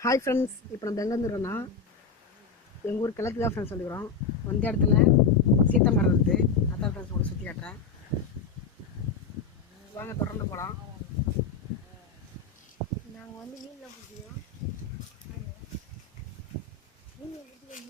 Hi friends இப்போ நம்ம எங்கே வந்துடுறோன்னா எங்கள் ஊர் கிழக்கு தான் ஃப்ரெண்ட்ஸ் வந்துக்கிறோம் வந்த இடத்துல சீத்தா மரம் இருக்குது அதான் ஃப்ரெண்ட்ஸ் உங்களுக்கு சுற்றி காட்டுறேன். வாங்க தொடர்ந்து போகலாம் நாங்கள் வந்து மீன்லாம் பிடிக்கிறோம். மீன் பிடிக்கிறோம்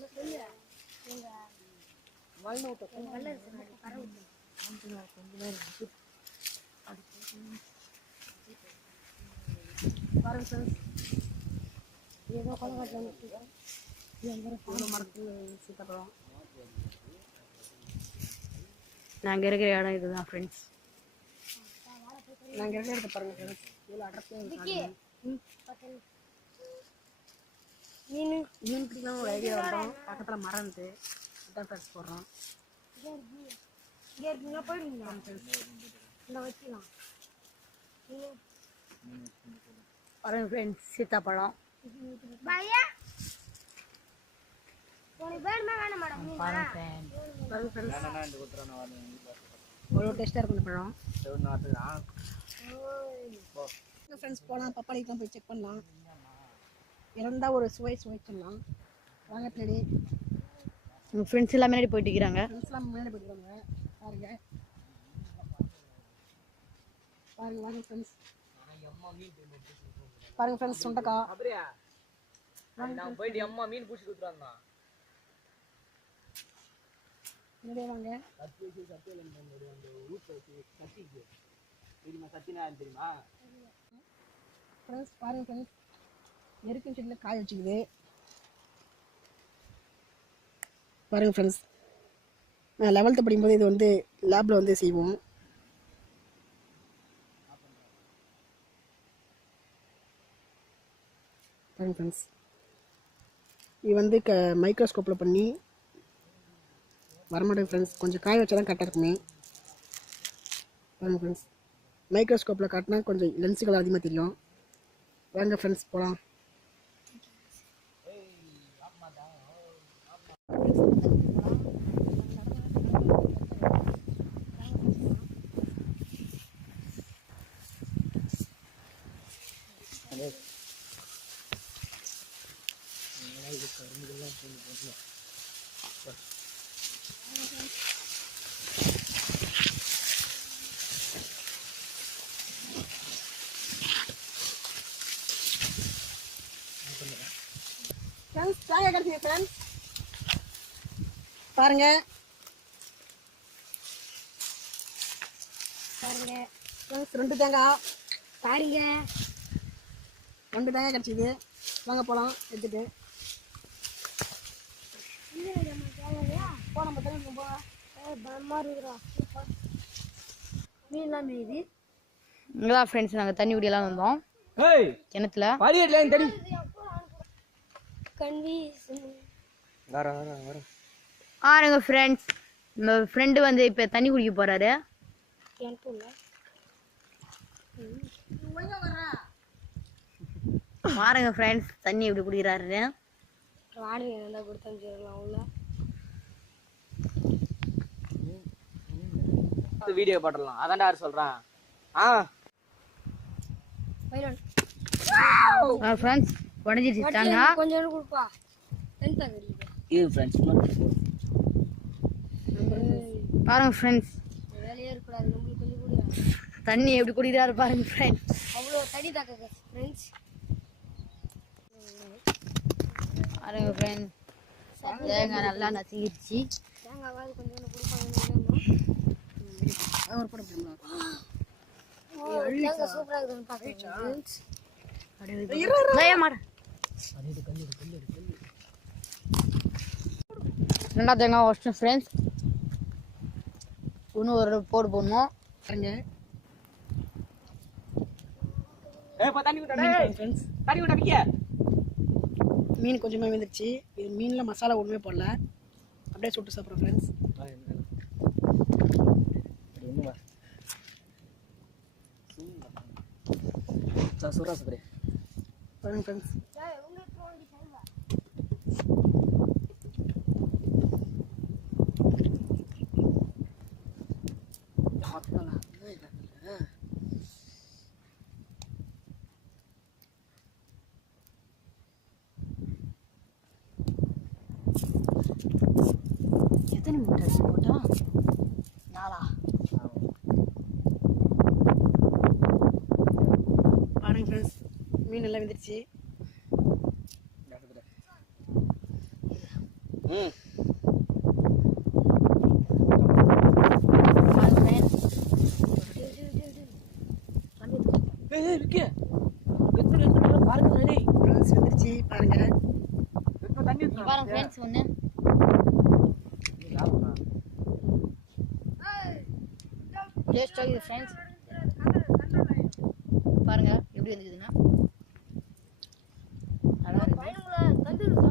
மரத்து சீத்தாப்பழம் நாங்கள் இருக்கிற இடம் இதுதான் ஃப்ரெண்ட்ஸ் நாங்கள் இருக்கிற இடத்த பாருங்கள் ஃப்ரெண்ட்ஸ் இவ்வளோ மீன். மீன் பிடிக்கலாம் ஒரு ஐடியா வந்தோம். பக்கத்தில் மரம் இருந்து அதான் ஃப்ரெண்ட்ஸ் போடுறோம். இங்கே இருக்கு இங்கே இருக்குங்களா போயிடுங்களா பாருங்க ஃப்ரெண்ட்ஸ் சீத்தாப்பழம் பையா உனக்கு வேணுமா வேணாம் மேடம் மீன் பாருங்க ஃப்ரெண்ட்ஸ் பாருங்க ஃப்ரெண்ட்ஸ் அவ்வளோ டேஸ்ட்டாக இருக்கும் இந்த பழம். ஃப்ரெண்ட்ஸ் போகலாம் பப்பாளிக்கெலாம் போய் செக் பண்ணலாம். இறந்தால் ஒரு சுவை சுவைச்சிடலாம் வாங்க பின்னாடி. உங்கள் ஃப்ரெண்ட்ஸ் எல்லாம் முன்னாடி போயிட்டு இருக்கிறாங்க. ஃப்ரெண்ட்ஸ்லாம் முன்னாடி போய்ட்டுருவாங்க பாருங்க. பாருங்க வாங்க ஃப்ரெண்ட்ஸ் பாருங்க ஃப்ரெண்ட்ஸ் சுண்டக்காய் அப்படியா? நான் போயிட்டு அம்மா மீன் பிடிச்சி கொடுத்துருவாங்க முன்னாடியே வாங்க. தெரியுமா? சத்தியநாராயண் தெரியுமா? ஃப்ரெண்ட்ஸ் பாருங்க ஃப்ரெண்ட்ஸ் நெருக்கும் செடியில் காய வச்சுக்குது. பாருங்க ஃப்ரெண்ட்ஸ் நான் லெவல்த்து படிக்கும்போது இது வந்து லேபில் வந்து செய்வோம். பாருங்க ஃப்ரெண்ட்ஸ் இது வந்து க மைக்ரோஸ்கோப்பில் பண்ணி வரமாட்டேங்க ஃப்ரெண்ட்ஸ் கொஞ்சம் காய வச்சா தான் கரெக்டாக இருக்குமே. பாருங்க ஃப்ரெண்ட்ஸ் மைக்ரோஸ்கோப்பில் காட்டினா கொஞ்சம் லென்ஸுகள் அதிகமாக தெரியும். வாங்க ஃப்ரெண்ட்ஸ் போகலாம் தேங்காய் கிடச்சிங்க ஃப்ரெண்ட்ஸ் பாருங்க. பாருங்க ரெண்டு தேங்காய். பாருங்க. ரெண்டு தேங்காய் கிடச்சிது. வாங்க போகலாம் எடுத்துட்டு. போன பத்திரம் போ பயமா இருக்குறா சூப்பர் மீன்லாம் மீதி. இங்கே தான் ஃப்ரெண்ட்ஸ் நாங்கள் தண்ணி குடியெல்லாம் வந்தோம். ஏய் கிணத்துல. பாருங்க ஃப்ரெண்ட்ஸ் நம்ம ஃப்ரெண்டு வந்து இப்போ தண்ணி குடிக்க இல்லை பாருங்க ஃப்ரெண்ட்ஸ் தண்ணி எப்படி குடிக்கிறாரு வாடகை இருந்தால் கொடுத்து உள்ள வீடியோ போட்டுடலாம். அதான்டா யார் சொல்றான். ஆ. ஃப்ரெண்ட்ஸ் உடஞ்சிருச்சு. தாங்க கொஞ்சம் கொடுப்பா. இது ஃப்ரெண்ட்ஸ் பாருங்க ஃப்ரெண்ட்ஸ் வேலையே இருக்கக்கூடாது நம்மளுக்கு கொஞ்சம் கூட தண்ணி எப்படி குடிக்கிறாரு பாருங்க ஃப்ரெண்ட்ஸ் அவ்வளோ தண்ணி தாக்க ஃப்ரெண்ட்ஸ் பாருங்க ஃப்ரெண்ட்ஸ் தேங்காய் நல்லா நசுங்கிருச்சு. தேங்காய் கொஞ்சம் கொடுப்பாங்க தேங்காய் சூப்பராக இருக்குதுன்னு பார்க்குறேன் ஃப்ரெண்ட்ஸ் இன்னும் ஒரு போடு போடணும் மீன் கொஞ்சமாக வந்துருச்சு. இது மீனில் மசாலா ஒன்றுமே போடல. அப்படியே சுட்டு சாப்பிட்றோம் friends langsung ras deh paling paling Ya, tenemos que hacer எத்தனை தண்ணி இங்க பாருங்க ஃப்ரெண்ட்ஸ் ஒன்று ஊத்துறா டேஸ்ட் ஆகுது ஃப்ரெண்ட்ஸ் பாருங்க எப்படி வந்துக்குதுன்னா 딴 데로 가.